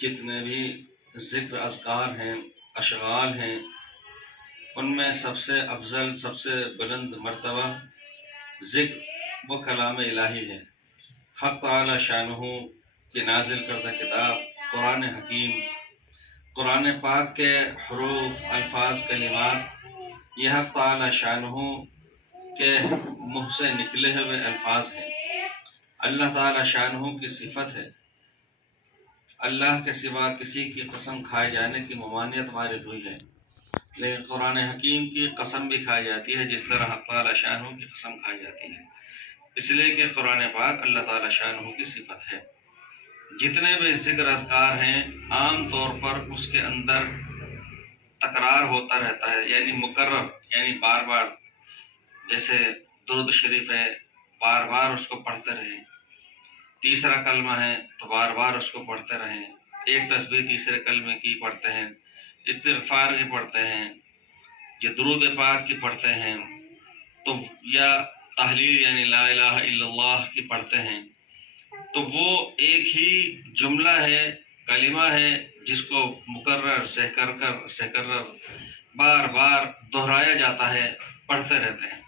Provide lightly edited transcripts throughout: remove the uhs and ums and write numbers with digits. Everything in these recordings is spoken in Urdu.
جتنے بھی ذکر اذکار ہیں، اشغال ہیں، ان میں سب سے افضل، سب سے بلند مرتبہ ذکر وہ کلام الہی ہے۔ حق تعالی شانہ کی نازل کردہ کتاب قرآن حکیم، قرآن پاک کے حروف، الفاظ، کلمات یہ حق تعالی شانہ کے منہ سے نکلے ہوئے الفاظ ہیں۔ اللہ تعالی شانہ کی صفت ہے۔ اللہ کے سوا کسی کی قسم کھائے جانے کی ممانعت وارد ہوئی ہے، لیکن قرآن حکیم کی قسم بھی کھائی جاتی ہے جس طرح حق تعالی شانہ کی قسم کھائی جاتی ہے، اس لیے کہ قرآن پاک اللہ تعالی شانہ کی صفت ہے۔ جتنے بھی ذکر اذکار ہیں عام طور پر اس کے اندر تکرار ہوتا رہتا ہے، یعنی مکرر، یعنی بار بار، جیسے درود شریف ہے، بار بار اس کو پڑھتے رہیں۔ تیسرا کلمہ ہے تو بار بار اس کو پڑھتے رہیں۔ ایک تسبیح تیسرے کلمے کی پڑھتے ہیں، استغفار کی پڑھتے ہیں، یا درود پاک کی پڑھتے ہیں، تو یا تحلیل یعنی لا الہ الا اللہ کی پڑھتے ہیں، تو وہ ایک ہی جملہ ہے، کلمہ ہے، جس کو مکرر سے کر بار بار دہرایا جاتا ہے، پڑھتے رہتے ہیں۔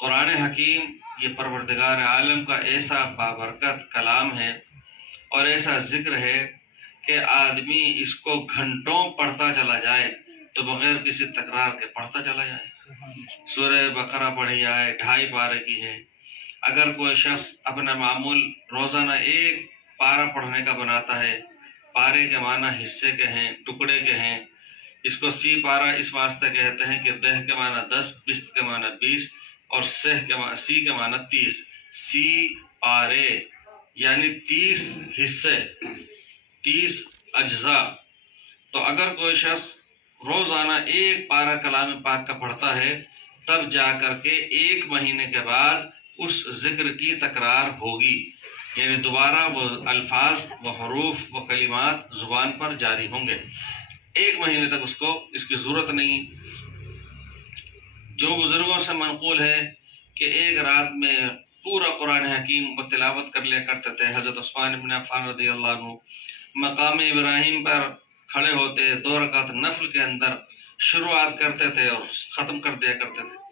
قرآن حکیم یہ پروردگار عالم کا ایسا بابرکت کلام ہے اور ایسا ذکر ہے کہ آدمی اس کو گھنٹوں پڑھتا چلا جائے تو بغیر کسی تکرار کے پڑھتا چلا جائے۔ سورہ بقرہ پڑھی جائے، 2.5 پارے کی ہے۔ اگر کوئی شخص اپنا معمول روزانہ ایک پارہ پڑھنے کا بناتا ہے، پارے کے معنی حصے کے ہیں، ٹکڑے کے ہیں، اس کو سی پارہ اس واسطے کہتے ہیں کہ دہ کے معنی 10، بست کے معنی 20 اور سی کے معنی 30۔ سی پارے یعنی 30 حصے، 30 اجزاء۔ تو اگر کوئی شخص روزانہ ایک پارہ کلام پاک کا پڑھتا ہے، تب جا کر کے 1 مہینے کے بعد اس ذکر کی تکرار ہوگی، یعنی دوبارہ وہ الفاظ، وہ حروف، وہ کلمات زبان پر جاری ہوں گے۔ 1 مہینے تک اس کو اس کی ضرورت نہیں۔ جو بزرگوں سے منقول ہے کہ ایک رات میں پورا قرآن حکیم و تلاوت کر لیا کرتے تھے۔ حضرت عثمان بن عفان رضی اللہ عنہ مقام ابراہیم پر کھڑے ہوتے، 2 رکعت نفل کے اندر شروعات کرتے تھے اور ختم کر دیا کرتے تھے،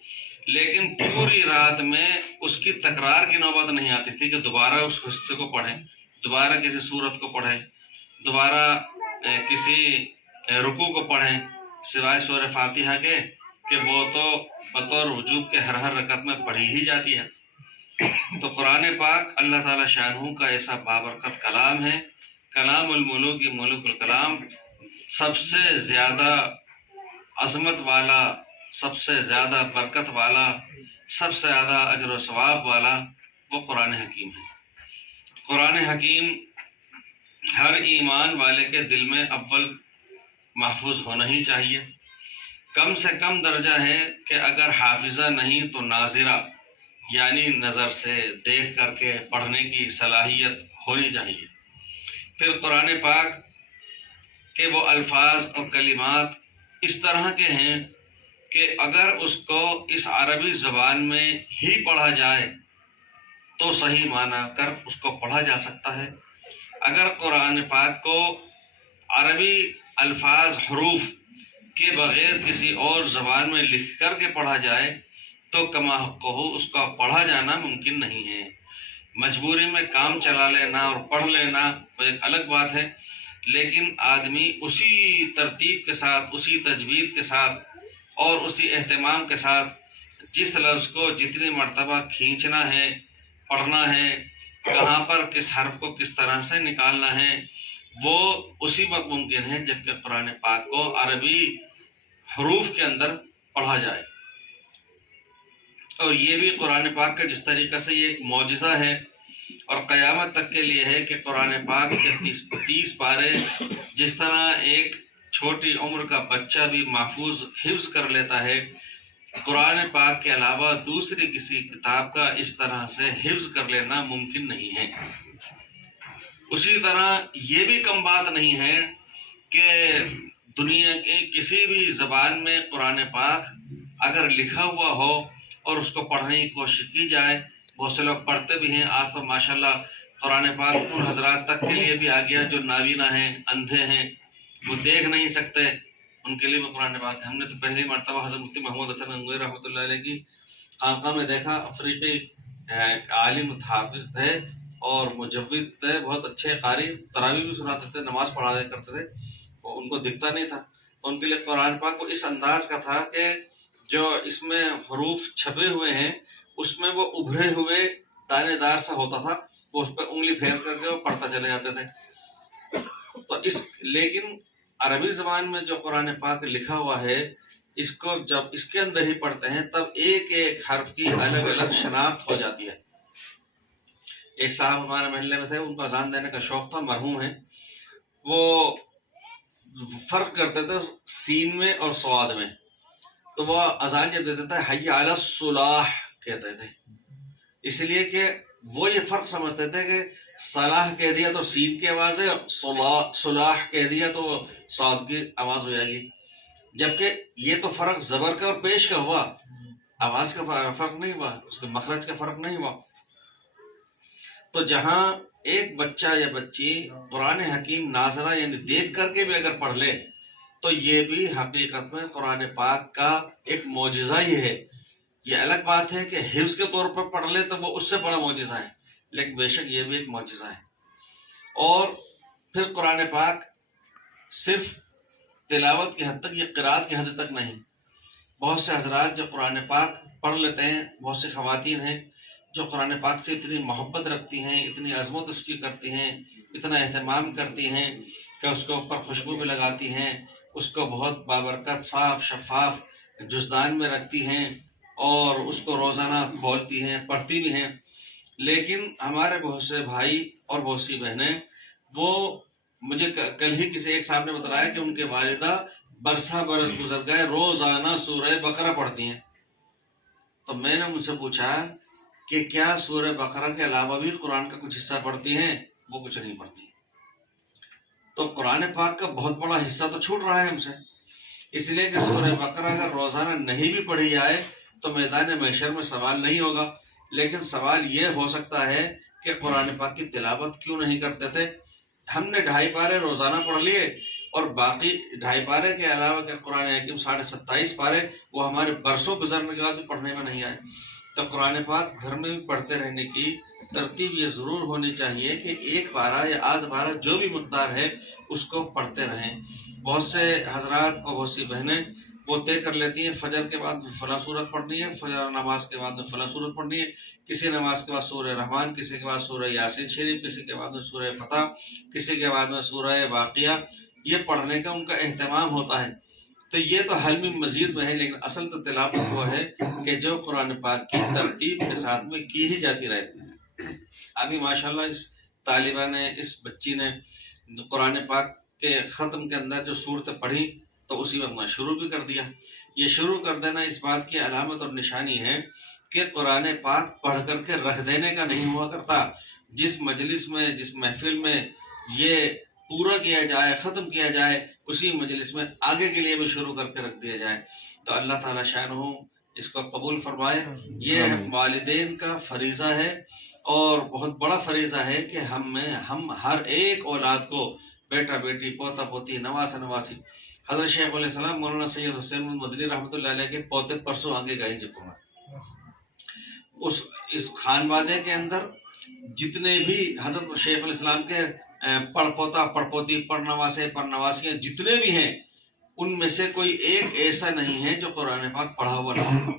لیکن پوری رات میں اس کی تکرار کی نوبت نہیں آتی تھی کہ دوبارہ اس حصے کو پڑھیں، دوبارہ کسی سورت کو پڑھیں، دوبارہ کسی رکوع کو پڑھیں، سوائے سورہ فاتحہ کے کہ وہ تو بطور وجوب کے ہر رکعت میں پڑھی ہی جاتی ہے۔ تو قرآن پاک اللہ تعالی شانہ کا ایسا بابرکت کلام ہے، کلام الملوک ملوک الکلام، سب سے زیادہ عظمت والا، سب سے زیادہ برکت والا، سب سے زیادہ اجر و ثواب والا وہ قرآن حکیم ہے۔ قرآن حکیم ہر ایمان والے کے دل میں اول محفوظ ہونا ہی چاہیے۔ کم سے کم درجہ ہے کہ اگر حافظہ نہیں تو ناظرہ، یعنی نظر سے دیکھ کر کے پڑھنے کی صلاحیت ہونی چاہیے۔ پھر قرآن پاک کے وہ الفاظ اور کلمات اس طرح کے ہیں کہ اگر اس کو اس عربی زبان میں ہی پڑھا جائے تو صحیح معنی کر اس کو پڑھا جا سکتا ہے۔ اگر قرآن پاک کو عربی الفاظ، حروف کے بغیر کسی اور زبان میں لکھ کر کے پڑھا جائے تو کما حقہ اس کا پڑھا جانا ممکن نہیں ہے۔ مجبوری میں کام چلا لینا اور پڑھ لینا وہ ایک الگ بات ہے، لیکن آدمی اسی ترتیب کے ساتھ، اسی تجوید کے ساتھ اور اسی اہتمام کے ساتھ جس لفظ کو جتنی مرتبہ کھینچنا ہے، پڑھنا ہے، کہاں پر کس حرف کو کس طرح سے نکالنا ہے، وہ اسی وقت ممکن ہے جبکہ قرآن پاک کو عربی حروف کے اندر پڑھا جائے۔ اور یہ بھی قرآن پاک کا جس طریقہ سے یہ ایک معجزہ ہے اور قیامت تک کے لیے ہے کہ قرآن پاک کے 30 پارے جس طرح ایک چھوٹی عمر کا بچہ بھی محفوظ حفظ کر لیتا ہے، قرآن پاک کے علاوہ دوسری کسی کتاب کا اس طرح سے حفظ کر لینا ممکن نہیں ہے۔ اسی طرح یہ بھی کم بات نہیں ہے کہ دنیا کے کسی بھی زبان میں قرآن پاک اگر لکھا ہوا ہو اور اس کو پڑھنے کی کوشش کی جائے، بہت سے لوگ پڑھتے بھی ہیں۔ آج تو ماشاءاللہ قرآن پاک ان حضرات تک کے لیے بھی آ گیا جو نابینا ہیں، اندھے ہیں، وہ دیکھ نہیں سکتے، ان کے لیے بھی قرآن پاک ہے۔ ہم نے تو پہلی مرتبہ حضرت مفتی محمود حسن گنگوہی رحمۃ اللہ علیہ کی خانقاہ میں دیکھا، افریقی عالم حافظ تھے اور مجوید تھے، بہت اچھے قاری، تراویح بھی سناتے تھے، نماز پڑھایا کرتے تھے، وہ ان کو دکھتا نہیں تھا، تو ان کے لیے قرآن پاک کو اس انداز کا تھا کہ جو اس میں حروف چھپے ہوئے ہیں اس میں وہ ابھرے ہوئے دانے دار سا ہوتا تھا، وہ اس پہ انگلی پھیر کر کے وہ پڑھتا چلے جاتے تھے۔ تو لیکن عربی زبان میں جو قرآن پاک لکھا ہوا ہے، اس کو جب اس کے اندر ہی پڑھتے ہیں تب ایک ایک حرف کی الگ الگ شناخت ہو جاتی ہے۔ ایک صاحب ہمارے محلے میں تھے، ان کو اذان دینے کا شوق تھا، مرحوم ہیں، وہ فرق کرتے تھے سین میں اور صاد میں، تو وہ اذان جب دیتے تھے حی علی الصلاح کہتے تھے، اس لیے کہ وہ یہ فرق سمجھتے تھے کہ صلاح کہہ دیا تو سین کی آواز ہے، اور صلاح کہہ دیا تو صاد کی آواز ہو جائے گی، جبکہ یہ تو فرق زبر کا اور پیش کا ہوا، آواز کا فرق نہیں ہوا، اس کے مخرج کا فرق نہیں ہوا۔ تو جہاں ایک بچہ یا بچی قرآن حکیم ناظرہ یعنی دیکھ کر کے بھی اگر پڑھ لے تو یہ بھی حقیقت میں قرآن پاک کا ایک معجزہ ہی ہے۔ یہ الگ بات ہے کہ حفظ کے طور پر پڑھ لے تو وہ اس سے بڑا معجزہ ہے، لیکن بے شک یہ بھی ایک معجزہ ہے۔ اور پھر قرآن پاک صرف تلاوت کی حد تک، یہ قرات کی حد تک نہیں، بہت سے حضرات جو قرآن پاک پڑھ لیتے ہیں، بہت سی خواتین ہیں جو قرآن پاک سے اتنی محبت رکھتی ہیں، اتنی عظمت اس کی کرتی ہیں، اتنا اہتمام کرتی ہیں کہ اس کے اوپر خوشبو بھی لگاتی ہیں، اس کو بہت بابرکت صاف شفاف جزدان میں رکھتی ہیں اور اس کو روزانہ کھولتی ہیں، پڑھتی بھی ہیں۔ لیکن ہمارے بہت سے بھائی اور بہت سی بہنیں، وہ مجھے کل ہی کسی ایک صاحب نے بتایا کہ ان کے والدہ برسہ برس گزر گئے روزانہ سورہ بقرہ پڑھتی ہیں، تو میں نے ان سے پوچھا کہ کیا سورہ بقرہ کے علاوہ بھی قرآن کا کچھ حصہ پڑھتی ہیں؟ وہ کچھ نہیں پڑھتی۔ تو قرآن پاک کا بہت بڑا حصہ تو چھوٹ رہا ہے ہم سے، اس لیے کہ سورہ بقرہ اگر روزانہ نہیں بھی پڑھی جائے تو میدان محشر میں سوال نہیں ہوگا، لیکن سوال یہ ہو سکتا ہے کہ قرآن پاک کی تلاوت کیوں نہیں کرتے تھے؟ ہم نے 2.5 پارے روزانہ پڑھ لیے اور باقی 2.5 پارے کے علاوہ کہ قرآن حکیم 27.5 پارے وہ ہمارے برسوں گزرنے کے بعد بھی پڑھنے میں نہیں آئے۔ تو قرآن پاک گھر میں بھی پڑھتے رہنے کی ترتیب یہ ضرور ہونی چاہیے کہ 1 پارہ یا آدھ پارہ جو بھی مقدار ہے اس کو پڑھتے رہیں۔ بہت سے حضرات اور بہت سی بہنیں وہ طے کر لیتی ہیں فجر کے بعد فلاں سورت پڑھنی ہے، فجر نماز کے بعد فلاں سورت پڑھنی ہے، کسی نماز کے بعد سورہ رحمان، کسی کے بعد سورہ یاسین شریف، کسی کے بعد میں سورہ فتح، کسی کے بعد میں سورہ واقعہ، یہ پڑھنے کا ان کا اہتمام ہوتا ہے۔ تو یہ تو حلمی مزید میں ہے، لیکن اصل تو تلاوت وہ ہے کہ جو قرآن پاک کی ترتیب کے ساتھ میں کی ہی جاتی رہتی ہے۔ ابھی ماشاءاللہ اس طالبہ نے، اس بچی نے قرآن پاک کے ختم کے اندر جو صورتیں پڑھی تو اسی وقت میں شروع بھی کر دیا۔ یہ شروع کر دینا اس بات کی علامت اور نشانی ہے کہ قرآن پاک پڑھ کر کے رکھ دینے کا نہیں ہوا کرتا۔ جس مجلس میں، جس محفل میں یہ پورا کیا جائے، ختم کیا جائے، اسی مجلس میں آگے کے لیے بھی شروع کر کے رکھ دیا جائے۔ تو اللہ تعالیٰ شانہ اس کو قبول فرمائے۔ یہ والدین کا فریضہ ہے اور بہت بڑا فریضہ ہے کہ ہم ہر ایک اولاد کو، بیٹا بیٹی، پوتا پوتی، نواسا نواسی، حضرت شیخ علیہ السلام مولانا سید حسین مدنی رحمۃ اللہ علیہ کے پوتے پرسوں آگے گئے جب اس خان وادے کے اندر جتنے بھی حضرت شیخ علیہ السلام کے پڑ پوتا، پڑ پوتی، پڑ نواسے، پڑ نواسیاں جتنے بھی ہیں، ان میں سے کوئی ایک ایسا نہیں ہے جو قرآن پاک پڑھا ہوا نہ ہو۔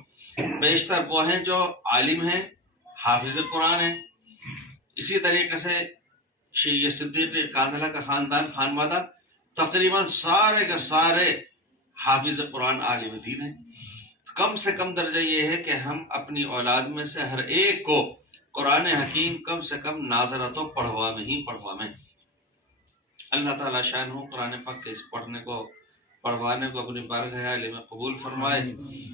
بیشتر وہ ہیں جو عالم ہیں، حافظ قرآن ہیں۔ اسی طریقے سے یہ صدیق کاندھلہ کا خاندان، خان وادہ، تقریباً سارے کے سارے حافظ قرآن عالم دین ہیں۔ کم سے کم درجہ یہ ہے کہ ہم اپنی اولاد میں سے ہر ایک کو قرآن حکیم کم سے کم ناظرہ تو پڑھوا میں۔ اللہ تعالیٰ شان ہو قرآن پاک کے اس پڑھنے کو، پڑھوانے کو اپنی بارگاہ عالیہ میں قبول فرمائے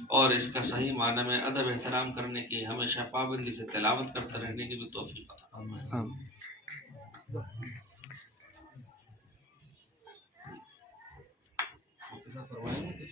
اور اس کا صحیح معنی میں ادب احترام کرنے کی، ہمیشہ پابندی سے تلاوت کرتے رہنے کی بھی توفیق عطا فرمائے۔